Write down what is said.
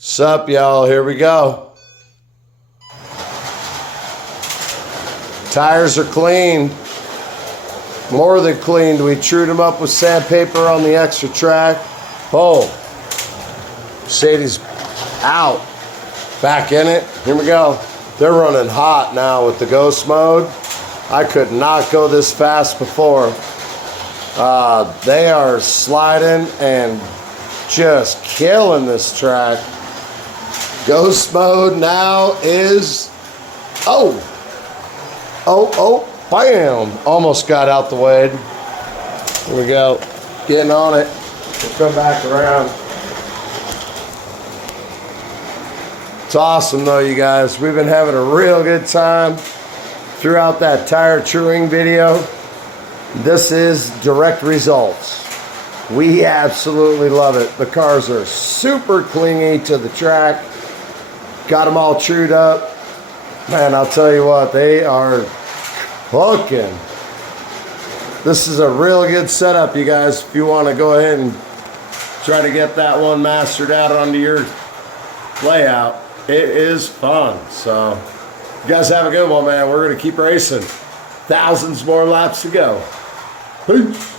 Sup, y'all? Here we go. Tires are cleaned. More than cleaned. We trued them up with sandpaper on the extra track. Boom. Shady's out. Back in it. Here we go. They're running hot now with the ghost mode. I could not go this fast before. They are sliding and just killing this track. Ghost mode now is, bam, almost got out the way. Here we go, getting on it. We'll come back around. It's awesome though, you guys. We've been having a real good time throughout that tire truing video. This is direct results. We absolutely love it. The cars are super clingy to the track. Got them all trued up. Man, I'll tell you what, they are cooking. This is a real good setup, you guys, if you want to go ahead and try to get that one mastered out onto your layout. It is fun. So, you guys have a good one, man. We're going to keep racing. Thousands more laps to go. Peace.